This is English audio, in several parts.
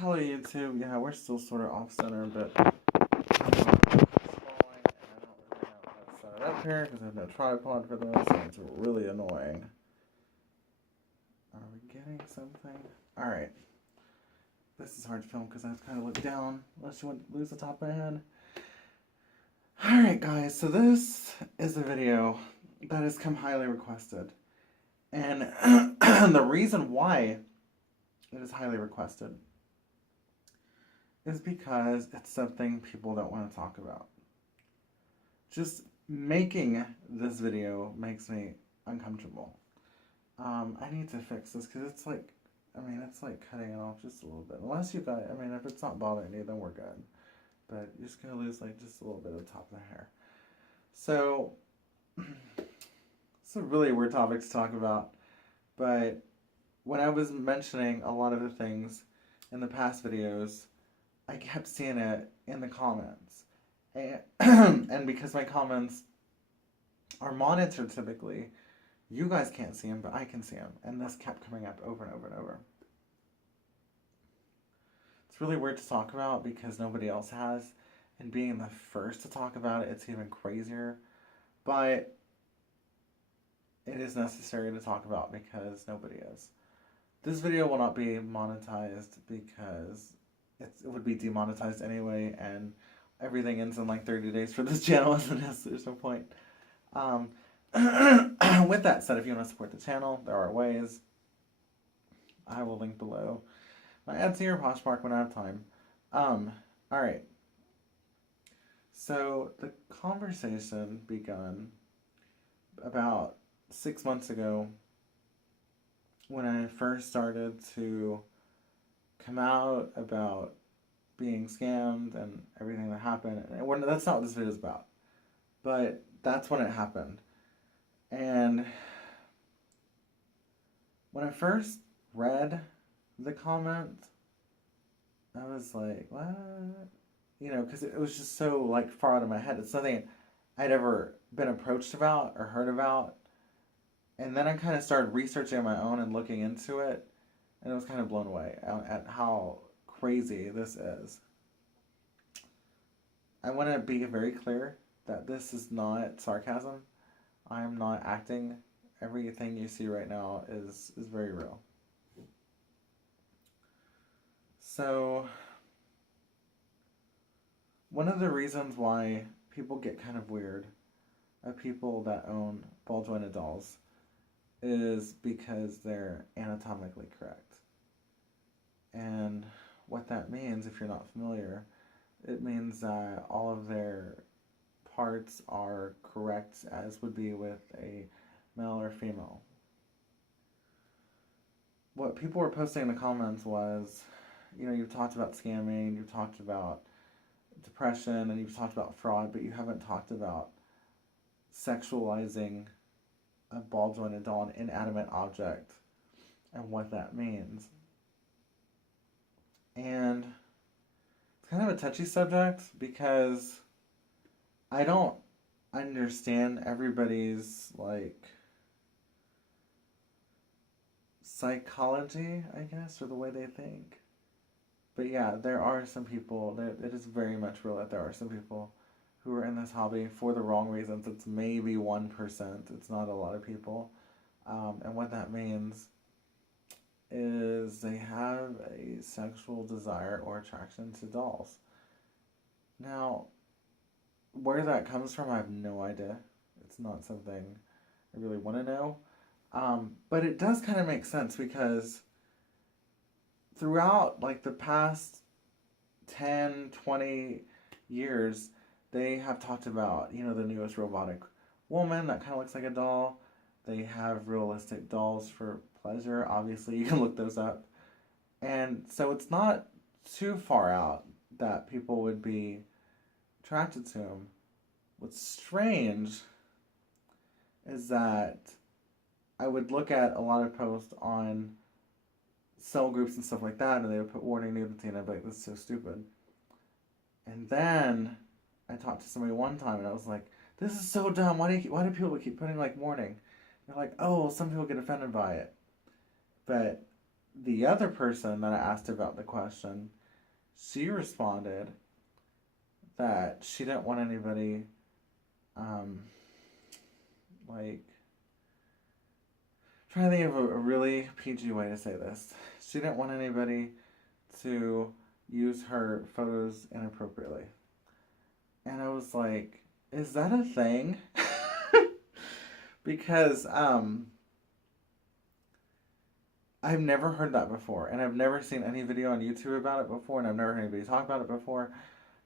Hello YouTube. Yeah, we're still sort of off center, but I'm scrolling and I don't really know how to set it up here because I have no tripod for this, and it's really annoying. Are we getting something? Alright. This is hard to film because I have to kind of look down unless you want to lose the top of my head. Alright guys, so this is a video that has come highly requested. And the reason why it is highly requested is because it's something people don't want to talk about. Just making this video makes me uncomfortable. I need to fix this because it's like, it's like cutting it off just a little bit. Unless you got, if it's not bothering you, then we're good. But you're just going to lose like just a little bit of the top of the hair. So, it's a really weird topic to talk about. But when I was mentioning a lot of the things in the past videos, I kept seeing it in the comments. And because my comments are monitored typically, you guys can't see them, but I can see them. And this kept coming up over and over and over. It's really weird to talk about because nobody else has. And being the first to talk about it, it's even crazier. But it is necessary to talk about because nobody is. This video will not be monetized because it would be demonetized anyway, and everything ends in like 30 days for this channel, isn't it? So there's no point. With that said, if you want to support the channel, there are ways. I will link below my Etsy or Poshmark when I have time. Alright. So the conversation begun about 6 months ago when I first started to come out about being scammed and everything that happened. And that's not what this video is about. But that's when it happened. And when I first read the comment, I was like, what? Because it was just so like far out of my head. It's nothing I'd ever been approached about or heard about. And then I kind of started researching on my own and looking into it. And I was kind of blown away at how crazy this is. I want to be very clear that this is not sarcasm. I am not acting. Everything you see right now is very real. So, one of the reasons why people get kind of weird of people that own ball jointed dolls is because they're anatomically correct. And what that means, if you're not familiar, it means that all of their parts are correct as would be with a male or female. What people were posting in the comments was, you've talked about scamming, you've talked about depression, and you've talked about fraud, but you haven't talked about sexualizing a ball jointed doll, an inanimate object, and what that means. And it's kind of a touchy subject because I don't understand everybody's psychology, I guess, or the way they think. But yeah, there are some people, it is very much real that there are some people who are in this hobby for the wrong reasons. It's maybe 1%. It's not a lot of people. And what that means is they have a sexual desire or attraction to dolls. Now, where that comes from, I have no idea. It's not something I really want to know. But it does kind of make sense because throughout the past 10, 20 years, they have talked about, the newest robotic woman that kind of looks like a doll. They have realistic dolls for pleasure. Obviously, you can look those up. And so it's not too far out that people would be attracted to them. What's strange is that I would look at a lot of posts on cell groups and stuff like that, and they would put warning nudity, and I'd be like, this is so stupid. And then I talked to somebody one time, and I was like, this is so dumb. Why do people keep putting warning? They're like, oh, some people get offended by it. But the other person that I asked about the question, she responded that she didn't want anybody, um, like, trying to think of a really PG way to say this. She didn't want anybody to use her photos inappropriately. And I was like, is that a thing? Because I've never heard that before, and I've never seen any video on YouTube about it before, and I've never heard anybody talk about it before.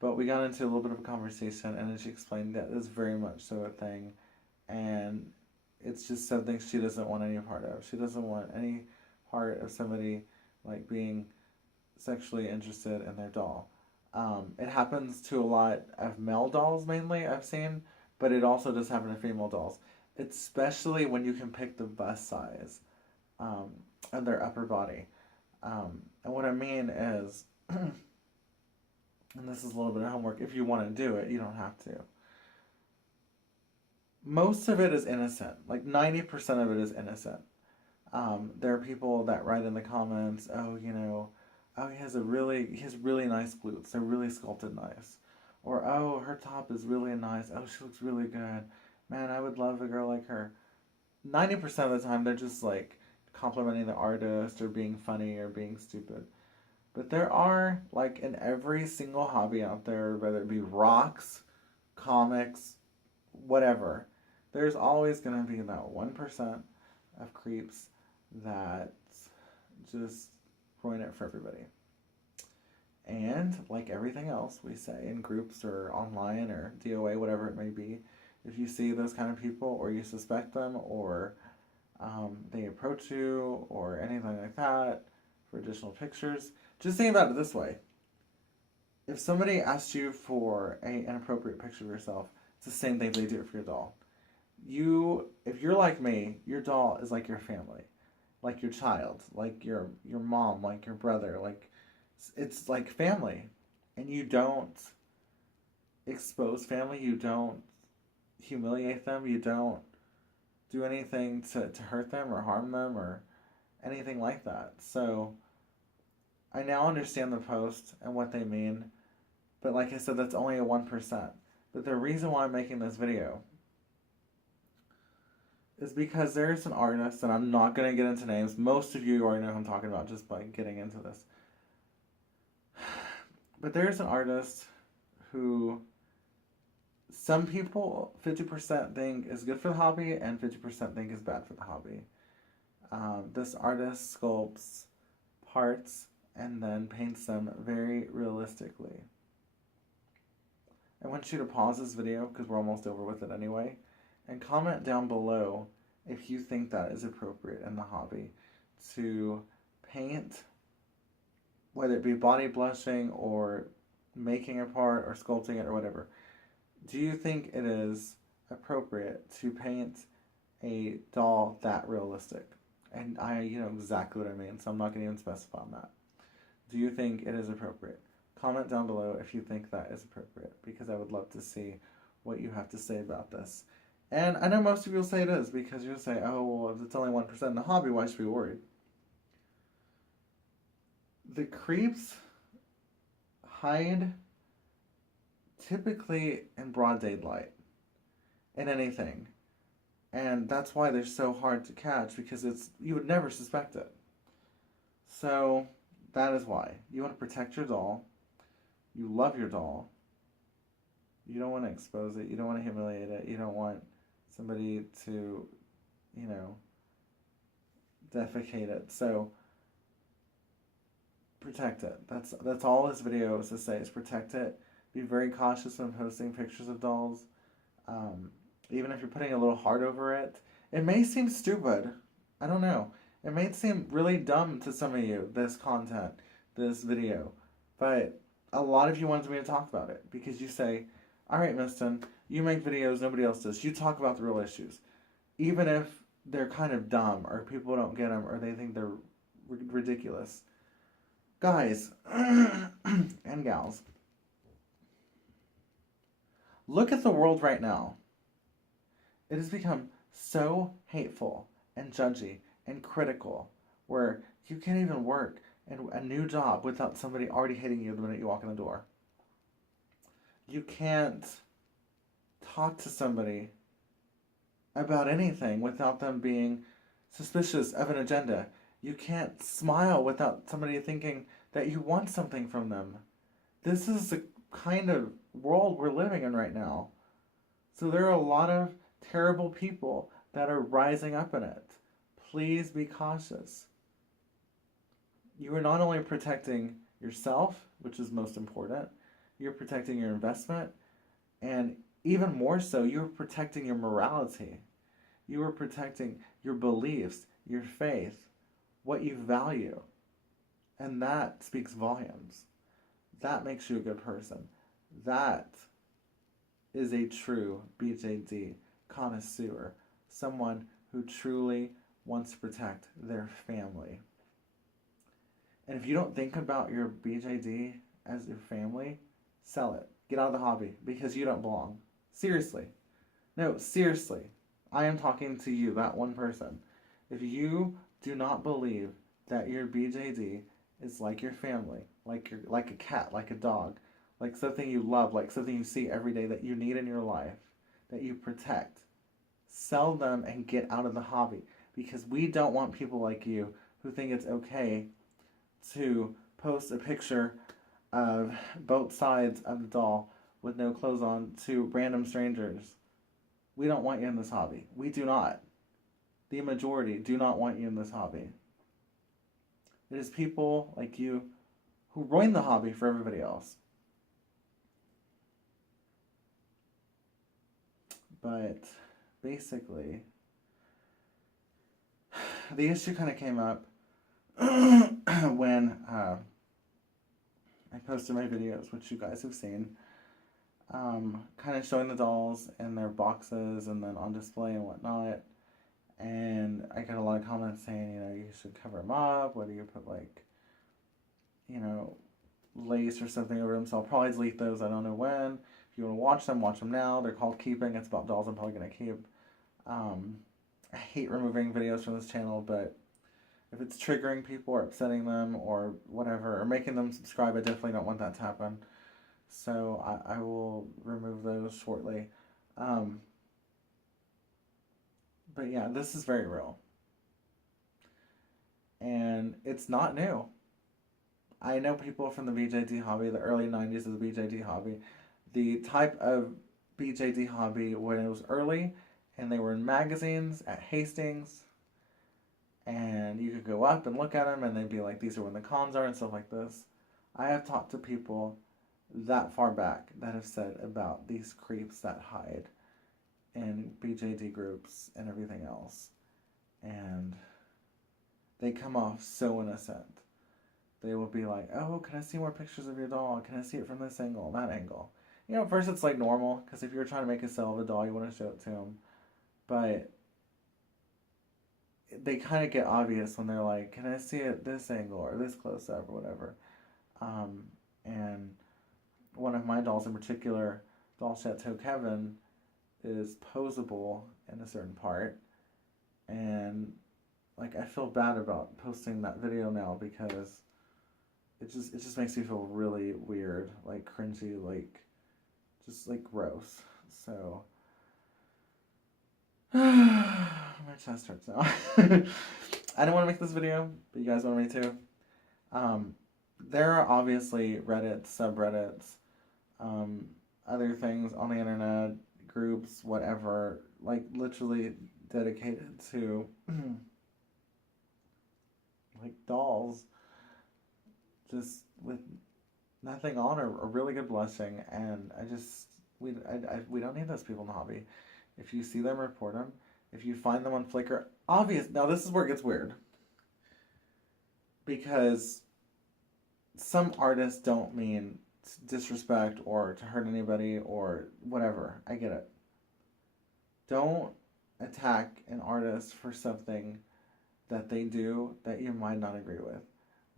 But we got into a little bit of a conversation, and then she explained that it's very much so a thing, and it's just something she doesn't want any part of. She doesn't want any part of somebody like being sexually interested in their doll. It happens to a lot of male dolls mainly, I've seen, but it also does happen to female dolls, especially when you can pick the bust size um, of their upper body. And what I mean is, and this is a little bit of homework, if you want to do it, you don't have to. Most of it is innocent. Like 90% of it is innocent. There are people that write in the comments, oh, oh, he has really nice glutes. They're really sculpted nice. Or, oh, her top is really nice. Oh, she looks really good. Man, I would love a girl like her. 90% of the time, they're just like complimenting the artist or being funny or being stupid. But there are, like, in every single hobby out there, whether it be rocks, comics, whatever, there's always going to be that 1% of creeps that just ruin it for everybody. And like everything else we say in groups or online or DOA, whatever it may be, if you see those kind of people or you suspect them or they approach you or anything like that for additional pictures, just think about it this way. If somebody asks you for an inappropriate picture of yourself, it's the same thing they do it for your doll. If you're like me, your doll is like your family, like your child, like your mom, like your brother, like it's like family, and you don't expose family, you don't humiliate them, you don't do anything to hurt them or harm them or anything like that. So I now understand the post and what they mean, but like I said, that's only a 1%. But the reason why I'm making this video is because there's an artist, and I'm not going to get into names. Most of you already know who I'm talking about just by getting into this. But there's an artist who some people, 50% think is good for the hobby and 50% think is bad for the hobby. This artist sculpts parts and then paints them very realistically. I want you to pause this video because we're almost over with it anyway, and comment down below if you think that is appropriate in the hobby to paint, whether it be body blushing or making a part or sculpting it or whatever. Do you think it is appropriate to paint a doll that realistic? And you know exactly what I mean, so I'm not going to even specify on that. Do you think it is appropriate? Comment down below if you think that is appropriate, because I would love to see what you have to say about this. And I know most of you will say it is, because you'll say, oh, well, if it's only 1% in the hobby, why should we be worried? The creeps hide typically in broad daylight in anything. And that's why they're so hard to catch, because you would never suspect it. So that is why. You want to protect your doll. You love your doll. You don't want to expose it. You don't want to humiliate it. You don't want somebody to, defecate it. So protect it. That's all this video is to say, is protect it. Be very cautious when posting pictures of dolls. Even if you're putting a little heart over it. It may seem stupid. I don't know. It may seem really dumb to some of you, this content, this video. But a lot of you wanted me to talk about it because you say, all right, Miston, you make videos, nobody else does. You talk about the real issues. Even if they're kind of dumb or people don't get them or they think they're ridiculous. Guys and gals, look at the world right now. It has become so hateful and judgy and critical, where You can't even work in a new job without somebody already hating you the minute you walk in the door. You can't talk to somebody about anything without them being suspicious of an agenda. You can't smile without somebody thinking that you want something from them. This is the kind of world we're living in right now. So there are a lot of terrible people that are rising up in it. Please be cautious. You are not only protecting yourself, which is most important, you're protecting your investment, and even more so, you're protecting your morality. You are protecting your beliefs, your faith, what you value. And that speaks volumes. That makes you a good person. That is a true BJD connoisseur. Someone who truly wants to protect their family. And if you don't think about your BJD as your family, sell it. Get out of the hobby because you don't belong. Seriously. No, seriously. I am talking to you, that one person. If you do not believe that your BJD is like your family, like a cat, like a dog, like something you love, like something you see every day that you need in your life, that you protect, sell them and get out of the hobby. Because we don't want people like you who think it's okay to post a picture of both sides of the doll with no clothes on to random strangers. We don't want you in this hobby. We do not. The majority do not want you in this hobby. It is people like you who ruin the hobby for everybody else. But basically, the issue kind of came up when I posted my videos, which you guys have seen, kind of showing the dolls in their boxes and then on display and whatnot. And I got a lot of comments saying, you should cover them up. Whether you put lace or something over them. So I'll probably delete those. I don't know when. If you want to watch them now. They're called Keeping. It's about dolls I'm probably going to keep. I hate removing videos from this channel, but if it's triggering people or upsetting them or whatever, or making them subscribe, I definitely don't want that to happen. So I will remove those shortly. But yeah, this is very real. And it's not new. I know people from the BJD hobby, the early 90s of the BJD hobby. The type of BJD hobby when it was early, and they were in magazines at Hastings, and you could go up and look at them, and they'd be like, these are when the cons are, and stuff like this. I have talked to people that far back that have said about these creeps that hide in BJD groups and everything else. And they come off so innocent. They will be like, oh, can I see more pictures of your doll? Can I see it from this angle, that angle? At first it's like normal, because if you're trying to make a sale of a doll, you want to show it to them. But they kind of get obvious when they're like, can I see it this angle or this close up or whatever? And one of my dolls in particular, Doll Chateau Kevin, is posable in a certain part, and I feel bad about posting that video now because it just makes me feel really weird, cringy, just gross. So my chest hurts now. I didn't want to make this video, but you guys wanted me to. There are obviously Reddit, subreddits, other things on the internet, groups, whatever, literally dedicated to dolls, just with nothing on or really good blushing, and we don't need those people in the hobby. If you see them, report them. If you find them on Flickr, now this is where it gets weird, because some artists don't mean disrespect or to hurt anybody or whatever. I get it. Don't attack an artist for something that they do that you might not agree with.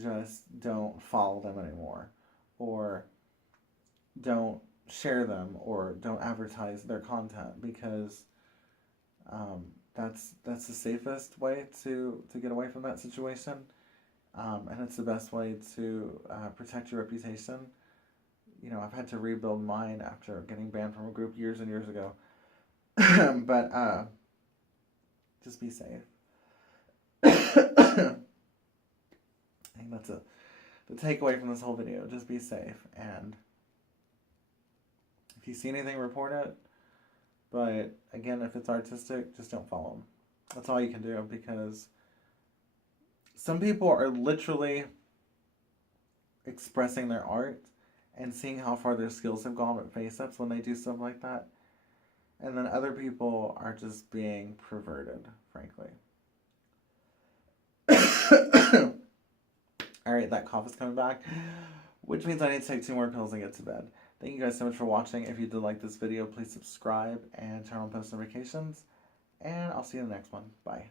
Just don't follow them anymore, or don't share them, or don't advertise their content, because that's the safest way to get away from that situation. And it's the best way to protect your reputation. You know, I've had to rebuild mine after getting banned from a group years and years ago. But just be safe. I think that's the takeaway from this whole video. Just be safe, and if you see anything, report it. But again, if it's artistic, just don't follow them. That's all you can do, because some people are literally expressing their art and seeing how far their skills have gone with face-ups when they do stuff like that. And then other people are just being perverted, frankly. Alright, that cough is coming back, which means I need to take 2 more pills and get to bed. Thank you guys so much for watching. If you did like this video, please subscribe and turn on post notifications. And I'll see you in the next one. Bye.